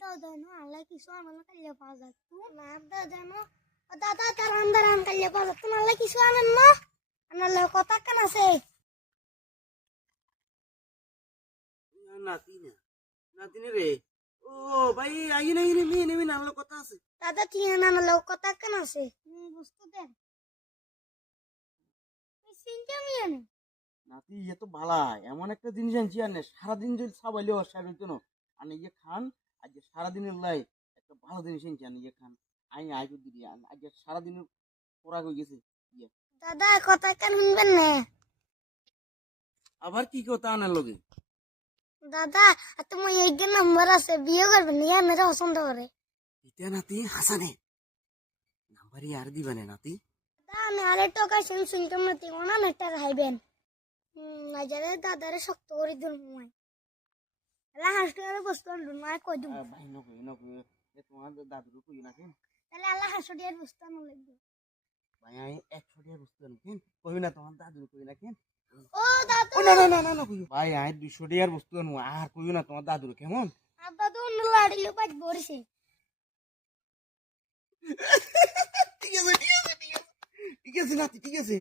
দাদা না আল্লাহ কিছু আনলো কাল্লা পাওয়া যাচ্ছে না দাদা না দাদা তার আন্দার আন কাল্লা পাওয়া যাচ্ছে না আল্লাহ কিছু আনেন না আনালে কথা কেন আছে নাতিনে রে ও ভাই আই নাই রে মেয়ে নামলো কথা আছে দাদা ঠিক আনালে কথা কেন আছে বুঝতে দেন চিন্তা মিয়া নাতি ইয়ে তো ভালা এমন একটা জিনিস আনছি আর না সারাদিন যদি সাবাইলে অসার হইতো না আর ইয়ে খান আজ সারাদিনের লাই একটা ভালো জিনিস আনছি আর ইয়ে খান আই আই দিদি আজ সারাদিনের খোরাক হয়ে গেছে ইয়ে দাদা কথা কেন শুনবেন না আবার কি কথা আনার লগে দাদা তোমার এই নাম্বার আছে বিয়ে করবেন ইয়া মেরে পছন্দ করে এটা নাতি হাসানে নাম্বারই আর দিবানে নাতি দাদা আমি আরে টাকা শুনতাম না তুই ওনা নেটা রাইবেন আজারে দাদারে শক্ত করে দিল মই এলা হাসটুয়ারে বস্তু আনলু না কই দিব ভাই নকই এ তোমার দাদুর কই না কেন তাহলে আল্লাহ হাসটুয়ারে বস্তু আনু লাগবে ভাই আমি 100 টাকা বস্তু আন কেন কই না তোমার দাদুর কই না কেন ও দাদু ও না কই ভাই আমি 200 টাকার বস্তু আনু আর কই না তোমার দাদুর কেমন আর দাদু অন্য লাড়িলে পাঁচ বরিছে ঠিক আছে নাতি ঠিক আছে